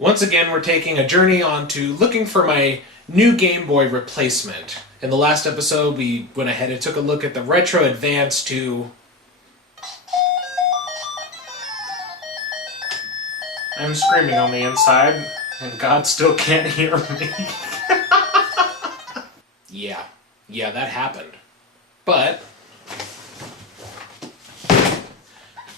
Once again, we're taking a journey onto looking for my new Game Boy replacement. In the last episode, we went ahead and took a look at the Retro Advance 2. I'm screaming on the inside, and God still can't hear me. Yeah, that happened. But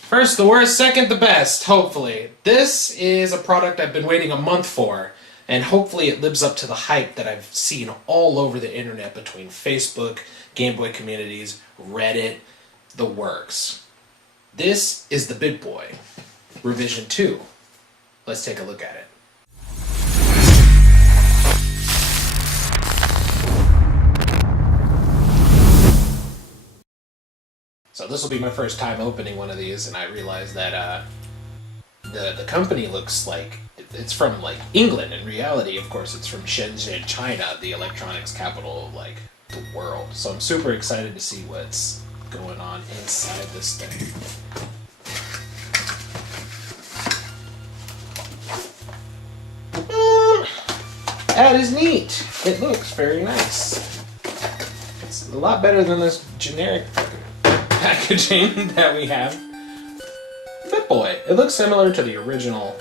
first the worst, second the best, hopefully. This is a product I've been waiting a month for, and hopefully it lives up to the hype that I've seen all over the internet between Facebook, Game Boy communities, Reddit, the works. This is the BittBoy Revision 2. Let's take a look at it. So this will be my first time opening one of these, and I realized that the company looks like it's from like England. In reality, of course, it's from Shenzhen, China, the electronics capital of like the world. So I'm super excited to see what's going on inside this thing. That is neat. It looks very nice. It's a lot better than this generic packaging that we have. BittBoy. It looks similar to the original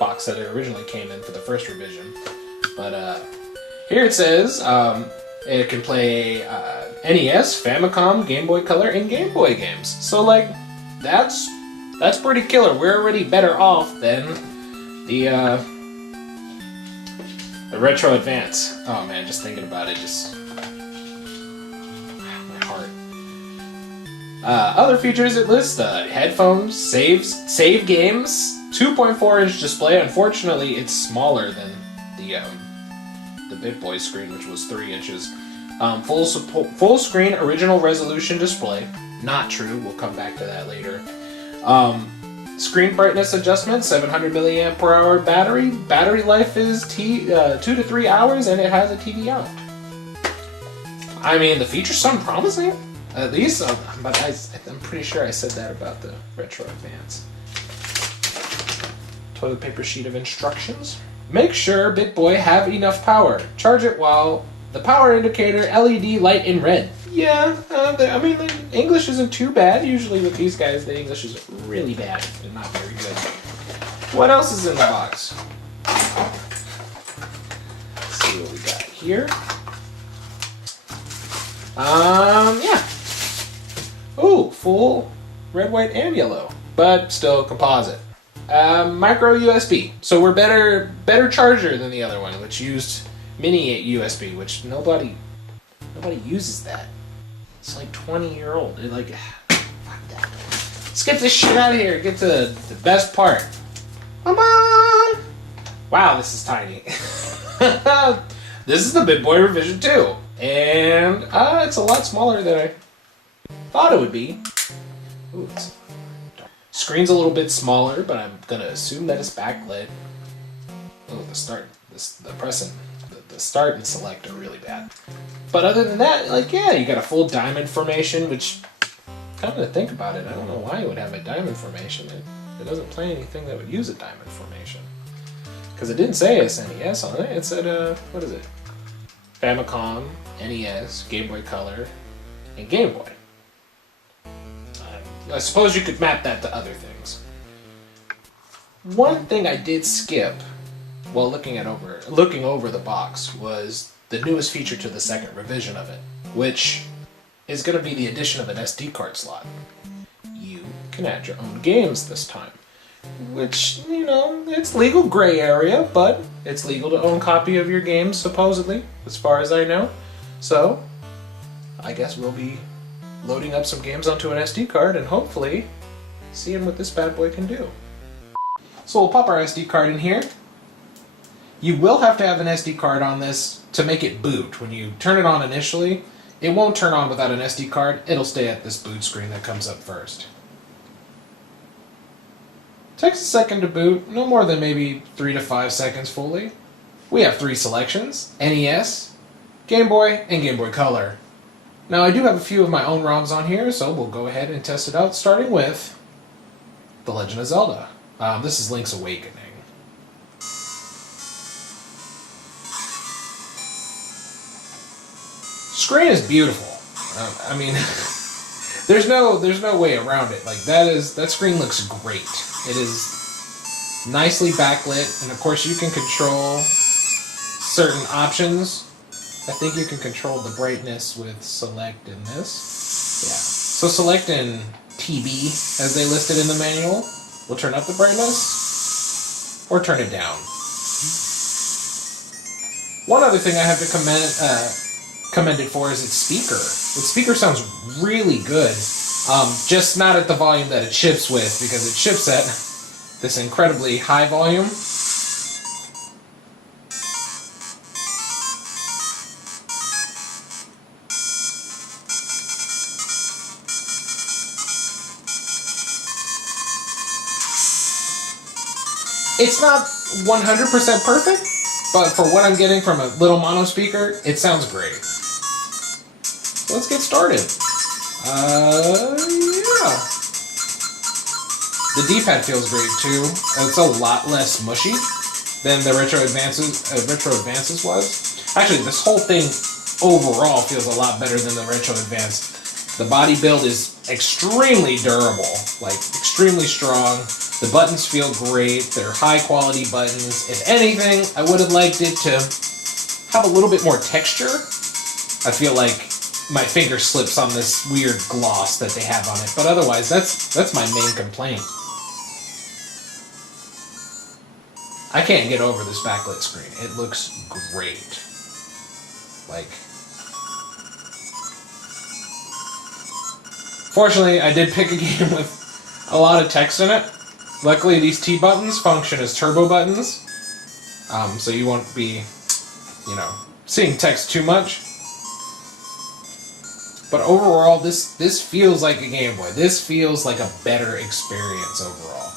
box that it originally came in for the first revision. But here it says it can play NES, Famicom, Game Boy Color, and Game Boy games. So like, that's pretty killer. We're already better off than the Retro Advance. Oh man, just thinking about it, just my heart. Other features it lists: headphones, save games, 2.4-inch display. Unfortunately, it's smaller than the BittBoy screen, which was 3 inches. Full screen original resolution display. Not true. We'll come back to that later. Screen brightness adjustment, 700 milliamp per hour battery. Battery life is 2 to 3 hours, and it has a TV out. I mean, the features sound promising. At least, but I'm pretty sure I said that about the Retro Advance. Toilet paper sheet of instructions. Make sure BittBoy have enough power. Charge it while the power indicator LED light in red. Yeah, I mean, the English isn't too bad. Usually with these guys, the English is really bad and not very good. What else is in the box? Let's see what we got here. Yeah. Ooh, full red, white, and yellow, but still composite. Micro USB. So we're better charger than the other one, which used mini USB, which nobody uses that. It's like 20-year-old. They're like, fuck that. Let's get this shit out of here. Get to the best part. Come on! Wow, this is tiny. This is the BittBoy Revision 2. And it's a lot smaller than I thought it would be. Ooh, screen's a little bit smaller, but I'm gonna assume that it's backlit. Oh, the start and select are really bad. But other than that, like, yeah, you got a full diamond formation, which, come to think about it, I don't know why it would have a diamond formation. It doesn't play anything that would use a diamond formation. Because it didn't say SNES on it. It said, what is it? Famicom, NES, Game Boy Color, and Game Boy. I suppose you could map that to other things. One thing I did skip while looking over the box was the newest feature to the second revision of it, which is going to be the addition of an SD card slot. You can add your own games this time, which, you know, it's legal gray area, but it's legal to own a copy of your games, supposedly, as far as I know. So, I guess we'll be loading up some games onto an SD card and hopefully seeing what this bad boy can do. So we'll pop our SD card in here. You will have to have an SD card on this to make it boot. When you turn it on initially, it won't turn on without an SD card. It'll stay at this boot screen that comes up first. Takes a second to boot, no more than maybe 3 to 5 seconds fully. We have 3 selections: NES, Game Boy, and Game Boy Color. Now I do have a few of my own ROMs on here, so we'll go ahead and test it out, starting with The Legend of Zelda. This is Link's Awakening. Screen is beautiful. I mean, there's no way around it. Like that screen looks great. It is nicely backlit, and of course you can control certain options. I think you can control the brightness with select in this. Yeah. So select in TB, as they listed in the manual, will turn up the brightness or turn it down. One other thing I have to commend it for is its speaker. Its speaker sounds really good, just not at the volume that it ships with, because it ships at this incredibly high volume. It's not 100% perfect, but for what I'm getting from a little mono speaker, it sounds great. So let's get started. Yeah. The D-pad feels great too. It's a lot less mushy than the Retro Advances was. Actually, this whole thing overall feels a lot better than the Retro Advance. The body build is extremely durable, like extremely strong. The buttons feel great. They're high quality buttons. If anything, I would have liked it to have a little bit more texture. I feel like my finger slips on this weird gloss that they have on it, but otherwise, that's my main complaint. I can't get over this backlit screen. It looks great. Like, fortunately, I did pick a game with a lot of text in it. Luckily, these T buttons function as turbo buttons, so you won't be, seeing text too much. But overall, this feels like a Game Boy. This feels like a better experience overall.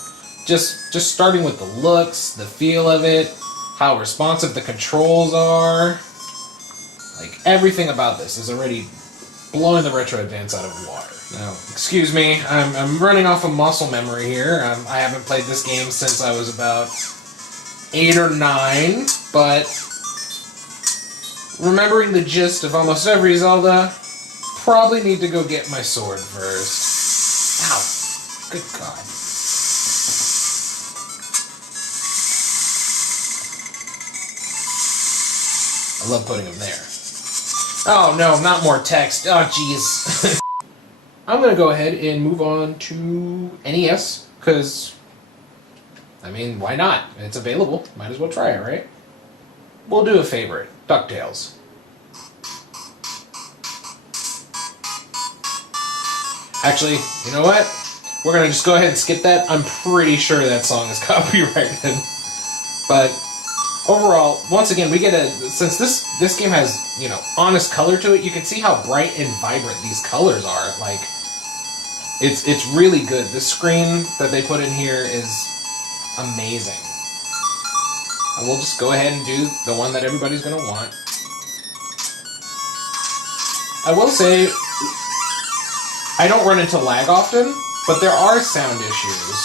Just starting with the looks, the feel of it, how responsive the controls are. Like, everything about this is already blowing the Retro Advance out of water. Now, excuse me, I'm running off of muscle memory here. I haven't played this game since I was about 8 or 9, but remembering the gist of almost every Zelda, probably need to go get my sword first. Ow! Good God. I love putting them there. Oh no, not more text. Oh jeez. I'm going to go ahead and move on to NES, because, I mean, why not? It's available. Might as well try it, right? We'll do a favorite, DuckTales. Actually, you know what? We're going to just go ahead and skip that. I'm pretty sure that song is copyrighted. But overall, once again, we get since this game has, honest color to it, you can see how bright and vibrant these colors are. Like, it's really good. The screen that they put in here is amazing. And we'll just go ahead and do the one that everybody's going to want. I will say, I don't run into lag often, but there are sound issues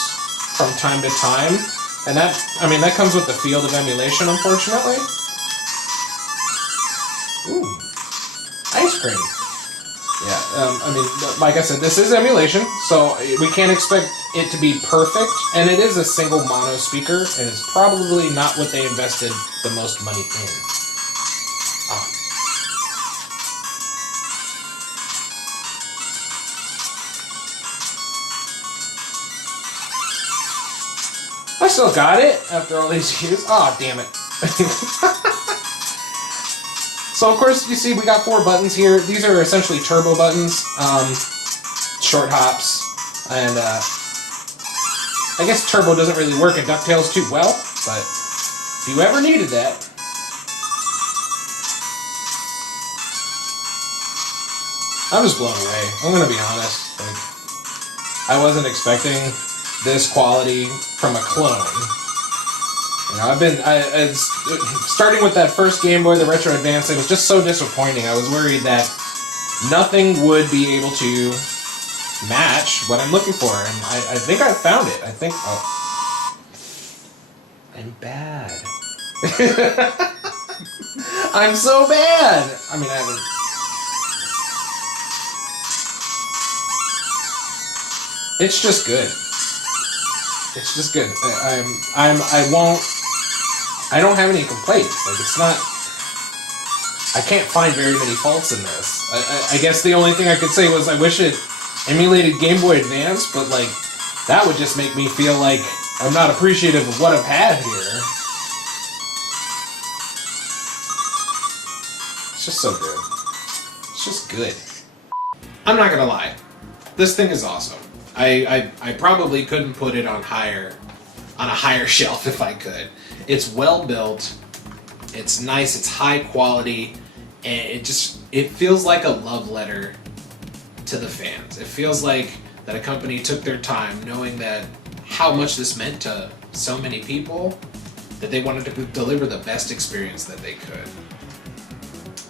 from time to time. And that comes with the field of emulation, unfortunately. Ooh, ice cream. Yeah, like I said, this is emulation, so we can't expect it to be perfect. And it is a single mono speaker, and it's probably not what they invested the most money in. I still got it after all these years. Aw, damn it. So, of course, you see we got 4 buttons here. These are essentially turbo buttons, short hops, and I guess turbo doesn't really work in DuckTales too well, but if you ever needed that. I'm just blown away. I'm gonna be honest. Like, I wasn't expecting this quality from a clone. Starting with that first Game Boy, the Retro Advance, it was just so disappointing. I was worried that nothing would be able to match what I'm looking for, and I think I found it. I'm bad. I'm so bad! I mean, It's just good. It's just good. I don't have any complaints. Like, it's not... I can't find very many faults in this. I guess the only thing I could say was I wish it emulated Game Boy Advance, but, like, that would just make me feel like I'm not appreciative of what I've had here. It's just so good. It's just good. I'm not gonna lie. This thing is awesome. I probably couldn't put it on a higher shelf if I could. It's well built, it's nice, it's high quality, and it feels like a love letter to the fans. It feels like that a company took their time knowing that how much this meant to so many people that they wanted to deliver the best experience that they could.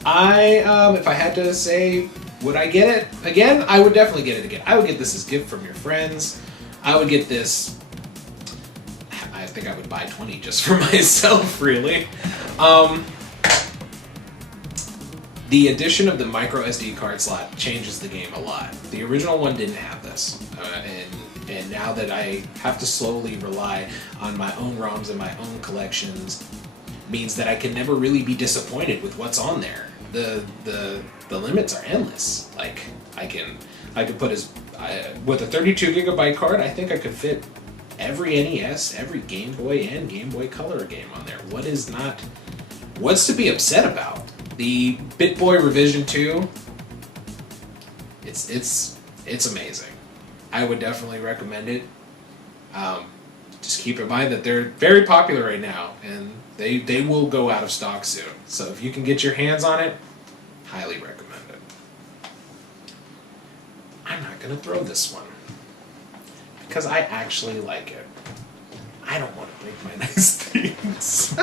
If I had to say, would I get it again? I would definitely get it again. I would get this as a gift from your friends. I would get this... I think I would buy 20 just for myself, really. The addition of the micro SD card slot changes the game a lot. The original one didn't have this. And now that I have to slowly rely on my own ROMs and my own collections, means that I can never really be disappointed with what's on there. The limits are endless. Like, I can put with a 32 gigabyte card, I think I could fit every NES, every Game Boy, and Game Boy Color game on there. What's to be upset about? The BittBoy Revision 2, it's amazing. I would definitely recommend it. Just keep in mind that they're very popular right now, and they will go out of stock soon. So if you can get your hands on it, highly recommend it. I'm not going to throw this one, because I actually like it. I don't want to break my nice things.